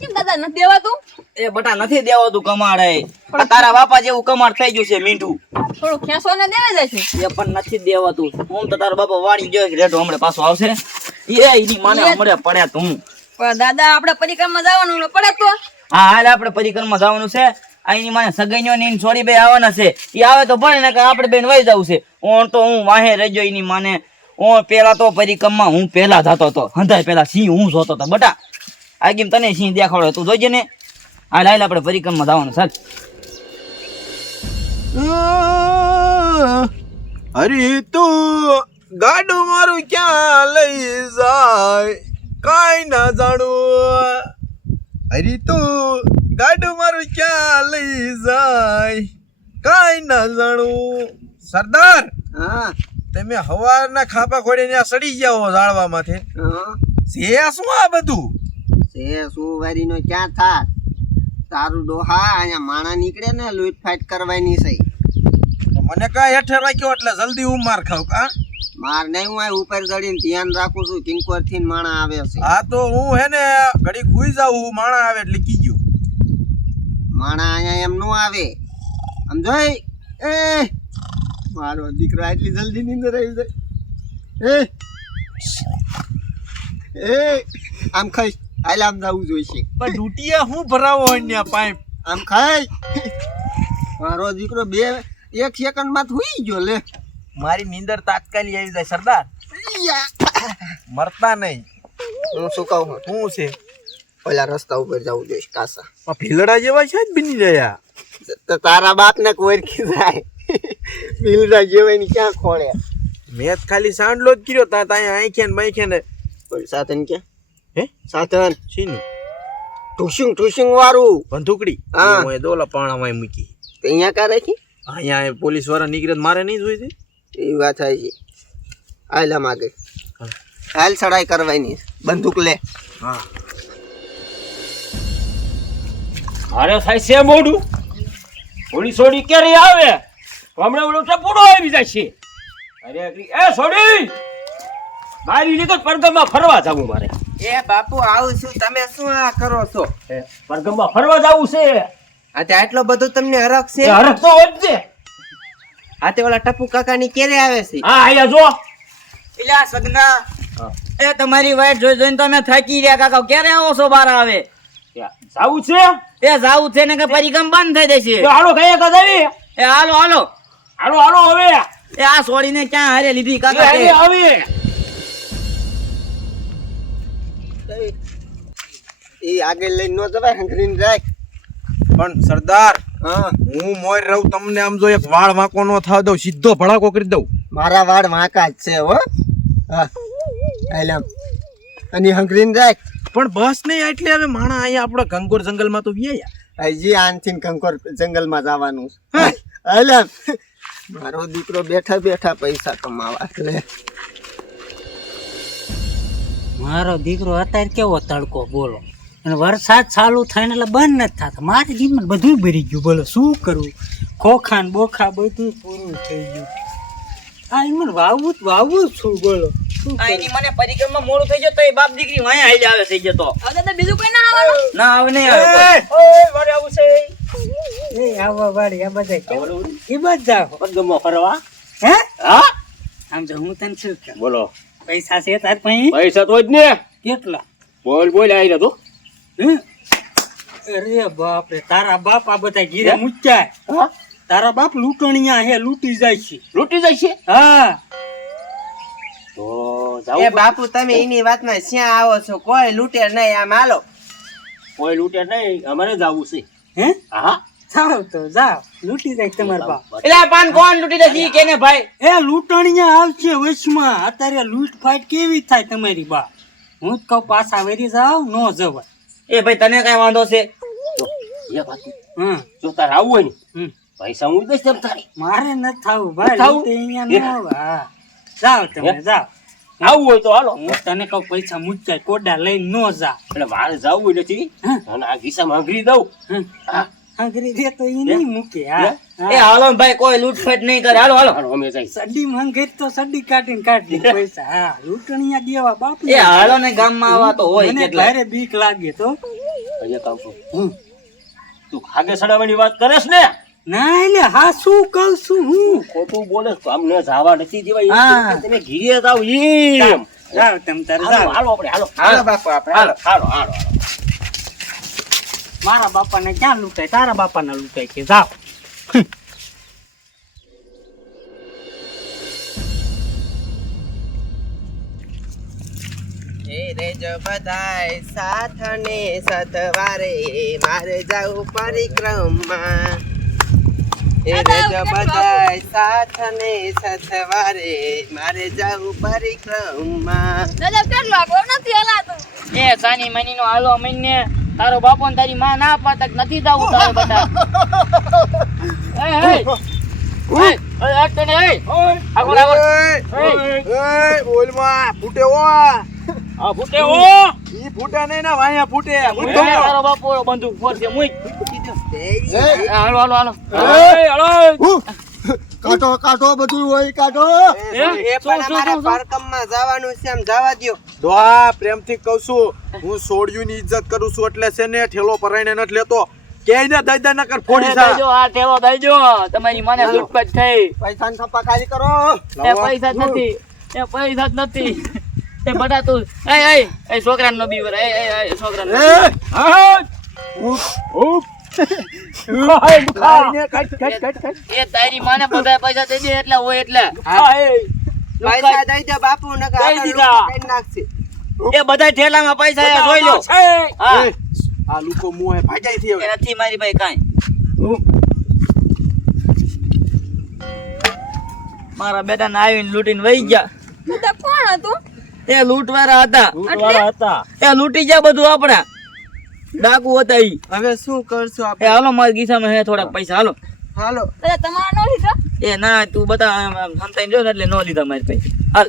કેમ દાદા નથી દેવાતું? એ બટા નથી દેવાતું કમાડ. પણ તારા બાપા જેવું કમાડ થઈ ગયું છે મીઠું થોડું ખેંચો ને દેવા જાય એ પણ નથી દેવાતું. હું તો તારા બાપા વાણી ગયો છે રેટો પાછો આવશે. એ એની માને હમણાં પડ્યા તું. પણ દાદા આપણે પરિક્રમા જવાનું પડે તો? હા હાલ આપણે પરિક્રમા જવાનું છે. એની માને સગાઈઓ ની છોડી બે આવવાના છે. એ આવે તો ભણે ને આપણે બેન વહી જવું છે. ઓણ તો હું વાહે રહેજો એની માને. ઓણ પેલા તો પરિક્રમા હું પેલા જતો હતો. હંધાય પેલા સિંહ હું જોતો હતો. બટા આગીમ તને સિંહ દેખાડો. તું જોઈજે ને. આ લાઈલ આપણે પરિક્રમમાં જવાનું. સર અરે તું ગાડું મારું ક્યાં લઈ જાય? કાંઈ ના જાણું. અરે તું ગાડું મારું ક્યાં લઈ જાય? કાંઈ ના જાણું. સરદાર હા. તમે હવારના ખાપા ખોડીને ત્યાં સડી ગયા હો ઝાડવામાંથી. હા. છે આ શું આ બધું? છે શું નો ક્યાં થાત? તારું ડોહા અહીંયા માણા નીકળે ને લૂંટ ફાઈટ કરવાની છે. મને કાંઈ હેઠે રાખ્યો એટલે જલ્દી હું માર ખાવ કા માર નહીં હું અહીં ઉપર ચડીને ધ્યાન રાખું છું કિંકોરથી માણા આવે છે. હા તો હું હે ને ઘડી ખુઈ જાઉં માણા આવે એટલે કી ગયો. માણા અહીંયા એમ નો આવે. સમજો એ! મારો દીકરો આટલી જલ્દી નીંદર આવી જાય. એ! એ! આમ ખાઈ હાલ આમ જવું જોઈશે. પણ ડૂટિયા હું ભરાવો અહીંયા પાઇપ? આમ ખાઈ મારો દીકરો બે એક સેકન્ડમાં થઈ ગયો લે. મારી નીંદર તાત્કાલિક આવી જાય સરદાર. મરતા નહીં. હું શું કહું? હું શું છે? ઓલા રસ્તા ઉપર જવું જોઈએ કાસા પણ ભીલડા જેવા છે જ બની રહ્યા. તો તારા બાપ ને કોરખી જાય. બિલડા જેવાની ક્યાં ખોળે મેં ખાલી સાંડલો જ કર્યો તા ત્યાં આંખે ને બાંખે ને. સાથે ને ક્યાં? હે? સાધન. શીનું? ટુસિંગ ટુસિંગ વાળું. બંદૂકડી હા. હું દોલા પાણામાં મૂકી. અહીંયા કા રાખી? અહીંયા પોલીસવાળા નીકળે મારે નહીં જોઈ છે એ વાત થાય છે. આયલા માગે હાલ ચડાઈ કરવાની. બંદૂક લે. હા. અરે થાય છે મોડું હોળી સોડી ક્યારે આવે? હમણાં ઓલો ટપુડો આવી જાય છે. અરે એ સોડી! મારી લીધો પરગમમાં ફરવા જવું મારે. એ બાપુ આવું છું. તમે શું આ કરો છો? પરગમમાં ફરવા જવું છે. આ તે આટલો બધો તમને હરખ છે? હરખ તો વધશે આ તે ઓલા ટપુ કાકાની ક્યારે આવે છે? હા અહીંયા જો. ઇલા સગના એ તમારી વાઈટ જોઈ જોઈને તમે થાકી રહ્યા. કાકા ક્યારે આવો છો બહાર આવે? જાવું છે? એ જાવું છે ને કે પરિગમ બંધ થઈ જશે? હાલો કઈ કા આવી એ હાલો હાલો. હાલો હાલો હવે. એ આ છોડીને ક્યાં હારે લીધી કાકા આવી, એ આગળ લઈને નો જવાય હંગરીને રાખ પણ સરદાર હા. મોર રહું તમને આમ જો એક વાળ વાંકો નો થાવ દઉં સીધો ભડાકો કરી દઉં. મારા વાળ વાંકા જ છે હો. અને હંગરીને રાખ પણ બસ નહીં એટલે હવે માણા અહીંયા આપણે ગંગોર જંગલમાં તો વ્યાયા. હજી આનથી કંકોર જંગલમાં જવાનું છે. મારો દીકરો બેઠા બેઠા પૈસા કમાવા મારો દીકરો અત્યારે કેવો તડકો બોલો. અને વરસાદ ચાલુ થાય ને એટલે બંધ નથી થતા. મારી જીવન બધું ભરી ગયું બોલો. શું કરવું ખોખા ને બોખા બધું પૂરું થઈ ગયું. આ એમ વાવું જ છું બોલો. શું આ એની મને પરિક્રમમાં મોડું થઈ જતો એ બાપ દીકરી વાંહે હાલી આવે થઈ જતો દાદા બીજું કોઈ ના આવવાનું ના હવે નહીં આવે ઓય, આવું છે. એ આ બધા કેવું એ બધા પરગમમાં ફરવા? હે? હા? આમ જો હું તને શું બોલો. પૈસા છે તાર પાસે? પૈસા તો જ ને. કેટલા? બોલ બોલ આવી તો. અરે બાપ રે તારા બાપ આ બધા ગીરે મૂક્યા. તારા બાપ લૂંટણિયા હે લૂંટી જાય છે. લૂંટી જાય છે? હા. તો એ બાપુ તમે એની વાતમાં શ્યાં આવો છો કોઈ લૂંટે નહીં આમ હાલો. કોઈ લૂંટે નહીં અમારે જવું છે. હે? હા. જાવ તો જાવ લૂંટી જાય તમારા બાપ. એટલે પાન કોણ લૂટી જશે? કેને ભાઈ? એ લૂંટણિયા આવશે વચમાં અત્યારે લૂંટ ફાટ કેવી થાય તમારી બા હું જ કહું પાછા વેરી જાવ નો જવાય. એ ભાઈ તને કઈ વાંધો છે? જો હમ. તારે હોય ને હમ. પૈસા હું દઈશ તેમ તારે. મારે ન થાવું ભાઈ અહીંયા ન હા. જાવ તમે જાવ હોય તો હાલો. હું તને કહું પૈસા મૂક્યા કોડા લઈને નો જા. એટલે મારે જવું નથી. અને આ ગીસામાં માંગરી દઉં. હા. આંગળી દે તો ઈ નહીં મૂકે હા એ હાલો ભાઈ કોઈ લૂંટફાટ નહીં કરે. હાલો હાલો. અમે જઈ. સડી માંગે તો સડી કાઢીને કાઢી પૈસા. હા લૂંટણિયા દેવા બાપ એ હાલો ને ગામમાં આવા તો હોય કેટલા ભારે બીક લાગે તો. અહીંયા કામ છું તું ખાગે સડાવવાની વાત કરેસ ને? ના એટલે હા શું કહું છું હું? ખોટું બોલે અમને જાવા નથી દેવા. તમે ઘીરે જાવ એમ જાઓ તમ તારે હાલો આપણે હાલો. હાલો બાપુ આપણે હાલો હાલો હાલો. મારા બાપાને ક્યાં લૂંટાય? તારા બાપાને લૂંટાય કે જાઓ. રે જો બધાય સાથ ને સતવારે મારે જાવું પરિક્રમા રે રેજો બધાય સાથ ને સતવારે મારે જાઉં પરિક્રમા દાદા કેટલો આગળ નથી હલાતો. એ સાની મની નો હાલો મહિને તારો બાપો ને તારી માં ના પાતા નથી દાવું તારે બાપો બંદૂક મુઈ. હાલો હાલો હાલો. હાલો કાઢો કાઢો બધું હોય કાઢો. એ પણ અમારે પરકમમાં જવાનું છે એમ જવા દ્યો. દોહા પ્રેમથી કહું છું હું સોડિયું ની ઇજ્જત કરું છું એટલે છે ને ઠેલો પરાઈને નથી લેતો. કેઈને ને દઈ દઈ નકર ફોડી જા. દઈજો આ ઠેલો દઈજો તમારી મને લૂટપાટ થઈ. પૈસા ને થપ્પા ખાલી કરો. એ પૈસા જ નથી. એ પૈસા જ નથી. એ બટા તું એ એ એ છોકરાનો બીવર. એ એ એ છોકરાને. હા ઉપ કાઢ એ તારી માને બધા પૈસા દઈ દે એટલે હોય એટલે. પૈસા દઈ દે બાપુ નકર દઈ આપણે દીધા. લૂંટ કરી નાખશે. એ બધા ઠેલામાં પૈસા જોઈ લો. આ લોકો મોહે ભાજાઈ થી હવે. નથી મારી ભાઈ કાંઈ. મારા બેટા ને આવીને લૂંટીને વહી ગયા. કોણ હતું? એ લૂંટવાળા હતા. હતા. એ લૂંટી ગયા બધું આપણા. ડાકુ હતા ઈ. હવે શું કરશું એ આપણે હાલો મારા ગીસામાં હે થોડાક પૈસા. હાલો. હાલો. તમારા નો લીધા? એ ના તું બતા આમ જો એટલે નો લીધા મારી પૈસા. હાલ.